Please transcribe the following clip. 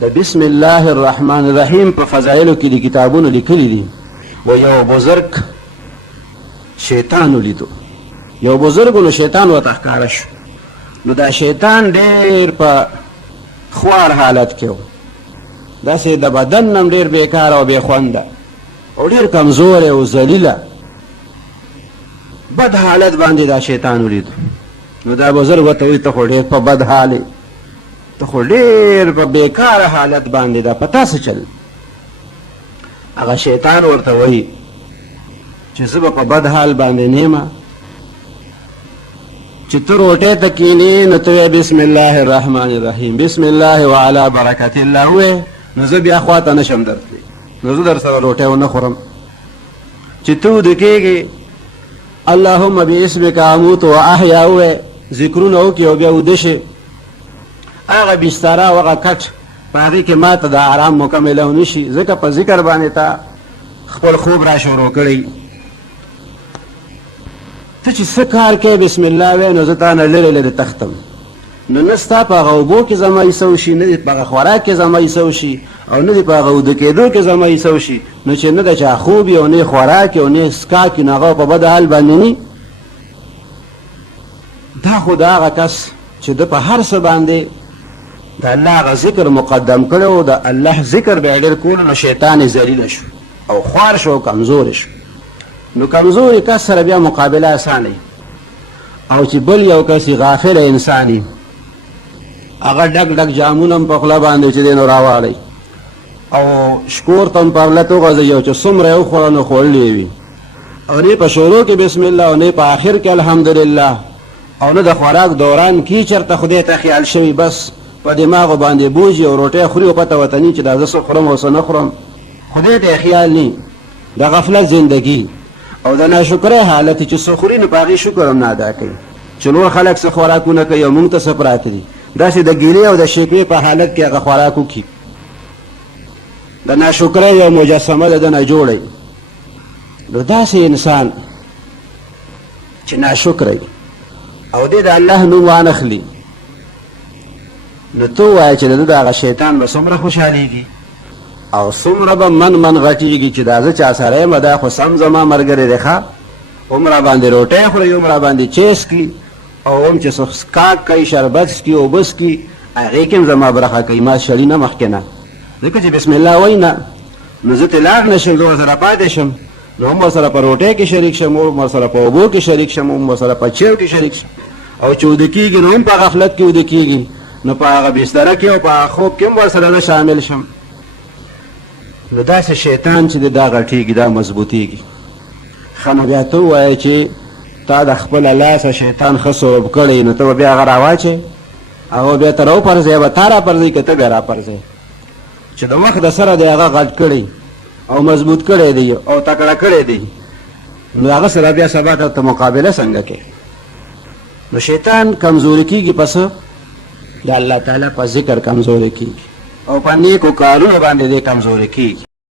د بسم الله الرحمن الرحیم په فضایلو کې د کتابونو لیکلي دي و یو بزرگ شیطان ولیدو یو بزرګو نو شیطان ورته ښکاره شو نو دا شیطان ډېر په خوار حالت کې و داسې د بدن نم ډېر بېکاره او بې خونده او ډېر کمزوری او ذلیله بد حالت باندې دا شیطان ولیدو نو دا بزرګ ورته وایي ته خو ډېر په بد حال یې ته خو ډېر په بېکاره حالت باندې دا په تا څه چل هغه شیطان ورته وایي چې زه به په بد حال باندې نه یم چې ته روټۍ ته کښېنې نو ته بسم الله الرحمن الرحیم بسم الله وعلى برکت الله ووایې نو زه بیا خوا ته نشم درتلی نو زه در سره روټۍ ونه خورم چې ته وده کېږې اللهم باسمک اموت و احیا ووایې ذکرونه وکړي او بیا وده شي هغه بستره او هغه کټ په هغې کې ما ته د آرام مکمله ونه شي ځکه په ذکر باندې تا خپل خوب را شروع کړی ته چې څه کار کوې بسم الله وایې نو زه تا نه لرې لرې تختم نو نه ستا په هغه اوبو کې زما ایسو شي نه دې په هغه خوراک کې زما ایسو شي او نه دې په هغه اوده کېدو کې زما ایسو شي نو چې نه د چا خوب او نه خوراک او نه څښاک نو هغه په بد حال باندې نه دا خو د هغه کس چې ده په هر څه باندې د الله هغه ذکر مقدم کړی و د الله ذکر به یې ډېر کولو نو شیطان یې ذلیله شو او خوار شو او کمزوری شو نو کمزوری کس سره بیا مقابله اسانه او چې بل یو کس غافل انسان وي هغه ډک ډک جامونه هم په خوله باندې چې دی نو راواړئ او شکور ته هم په اولت وغځوي او چې څومره یې وخوړه نو خوړلې وي او نه په شروع کې بسم الله او نه په آخر کې الحمدلله او نه د خوراک دوران کې چېرته خدای ته خیال شوي بس په دماغو باندې بوجي او روټۍ خوري او پته ورته ني چې دا زه څه خورم او څه نه خورم خدای ته خیال ني د غفلت زندگی او د ناشکرۍ حالت چې څه خوري نو په هغې شکر هم نه ادا کوي چې نور خلک څه خوراکونه کوي او موږ ته څه پراته دي داسې د ګیلې او د شکوې په حالت کې هغه خوراک وکړي د ناشکرۍ یو مجسمه د ده نه جوړی نو داسې انسان چې ناشکره او دی د الله نوم وانخلي نو ته ووایه چې د ده د هغه شیطان به څومره خوشحالېږي او څومره به من غټېږي چې دا زه چا سره یم دا خو سم زما ملګری دی ښه هم را باندې روټۍ خوري هم را باندې چیس کړي او هم چې څه څښاک کوي شربت څکي اوبه څکي هغې کې هم زما برخه کوي ما شړي نه مخکې نه ځکه چې بسم الله وایي نه نو زه ترې لاړ نه شم زه ورسره پاتې شم نو هم ورسره په روټۍ کې شریک شم هم ورسره په اوبو کې شریک شم هم ورسره په چیو کې شریک شم او چې وده کېږي نو هم په غفلت کې وده کېږي نو په هغه بستره کې او په هغه خوب کې هم ورسره نه شامل شم نو داسې شیطان چې دی دا غټېږي دا مضبوطېږي ښه نو بیا ته ووایه چې تا د خپله لاسه شیطان ښه سوب کړی نو ته به بیا هغه راواچې هغه بیا ته راوپرځوې به تا راپرځوي که ته بیا راپرځوې چې د وخت د سره دی هغه غټ کړی او مضبوط کړی دی او تکړه کړی دی نو هغه سره بیا سبا ته مقابله څنګه کوې نو شیطان کمزوري کېږي په څه د الله تعالی په ذکر کمزوري کېږي او په نیکو کارونو باندې دی کمزوري کېږي